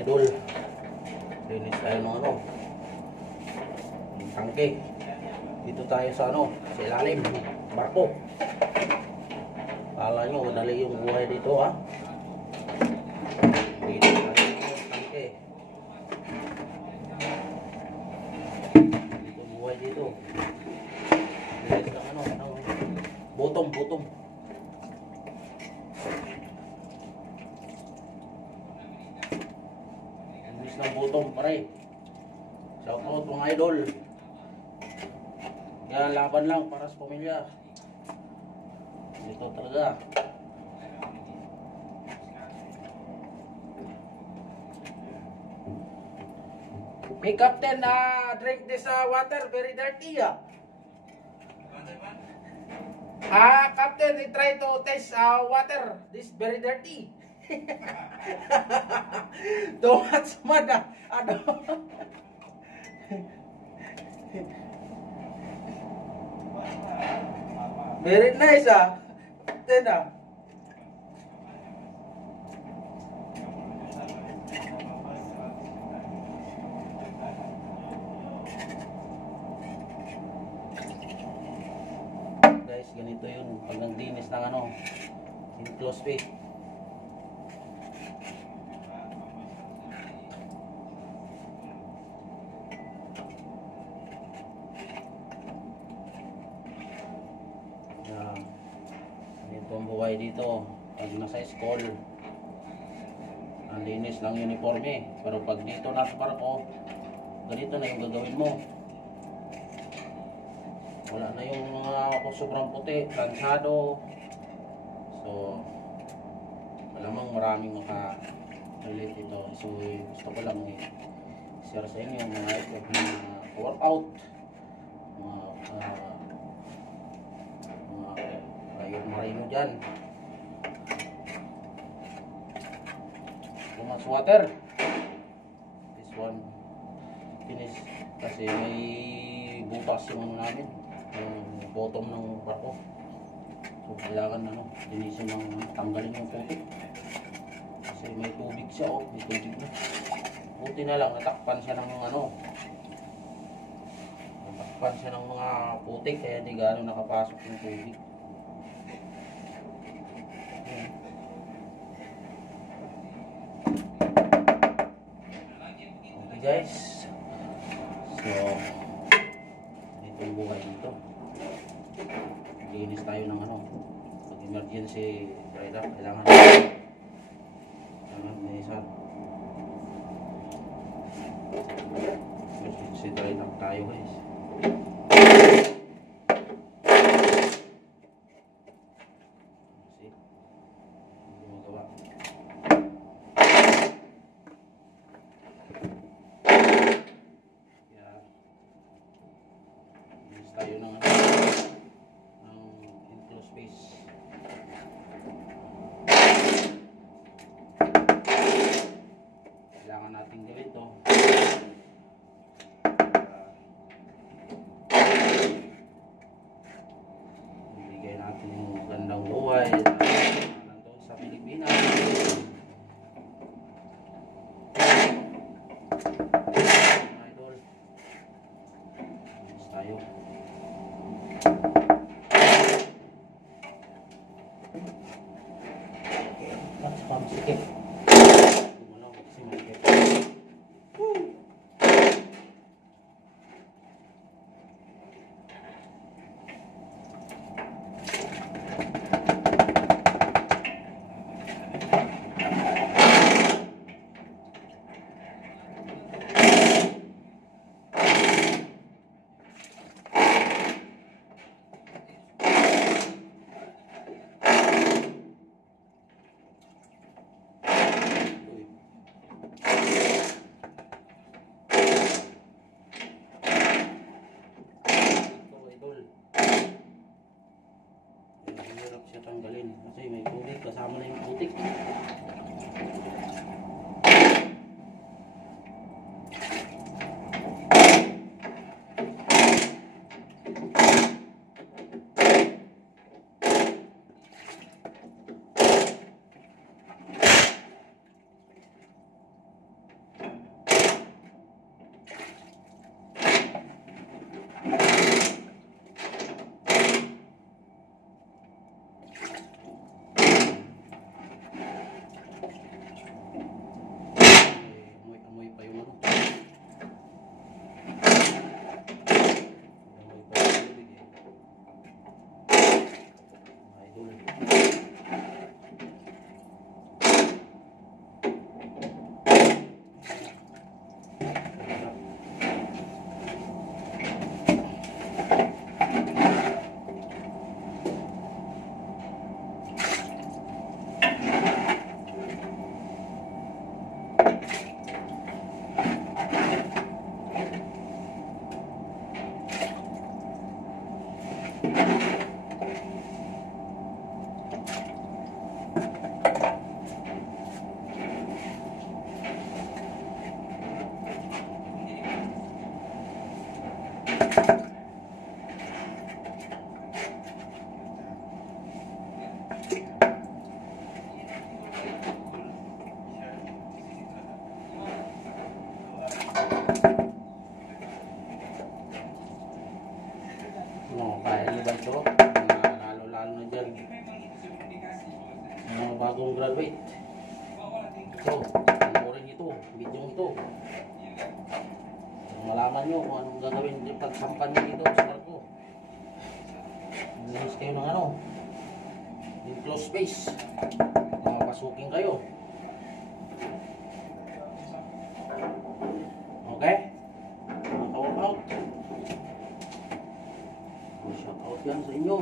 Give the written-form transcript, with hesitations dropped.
idol. Linis tayo ng ano, ng tangke. Dito tayo sa ano, sa ilalim, barko. Kala nyo, madali yung buhay dito ha. Dito tayo ng tangke. Dito buhay dito. Linis ng ano, ng bottom. Linis ng bottom pare. Shout out mga idol. Kaya laban lang para sa pamilya. Ito talaga. Hey Captain, drink this water, very dirty Captain, I try to taste water. This very dirty. Too much mud Very nice Captain Guys, ganito yun pag nagdinis ng ano, enclosed space. Ito ang buhay dito pag nasa school. Ang linis lang uniforme, pero pag dito nasa barko, ganito na yung gagawin mo. Wala na yung mga sobrang puti, plansado. So malamang maraming maka-relate ito. So gusto ko lang i-share sa inyo yung mga workout, mga marino dyan. Too much water. This one finish kasi may butas yung namin, yung bottom ng barko. So kailangan linisin ng tanggalin yung putik kasi may tubig siya may tubig na. Buti na lang natakpan siya ng natakpan siya ng mga putik kaya di gano'n nakapasok yung tubig. Okay guys, so ito yung buhay dito. Linis tayo ng pag emergency dry dock, kailangan linisan. Emergency dry dock tayo guys. Tayo ng enclosed space. Kailangan natin gawin to. Ibigay natin yung gandang buhay nandun sa Pilipinas. Idol. Tayo. Let's pump sikit. Gumalaw kasi masikip. Hirap siya tanggalin kasi may tubig kasama na yung putik. bagong graduate. Ito, panoorin ito, video ito. Malaman nyo kung anong gagawin yung pagsampan nyo dito sa barko. Nalinis kayo ng ano, yung close space. Makapasukin kayo. Okay? Mga ka-workout. Shout out yan sa inyo.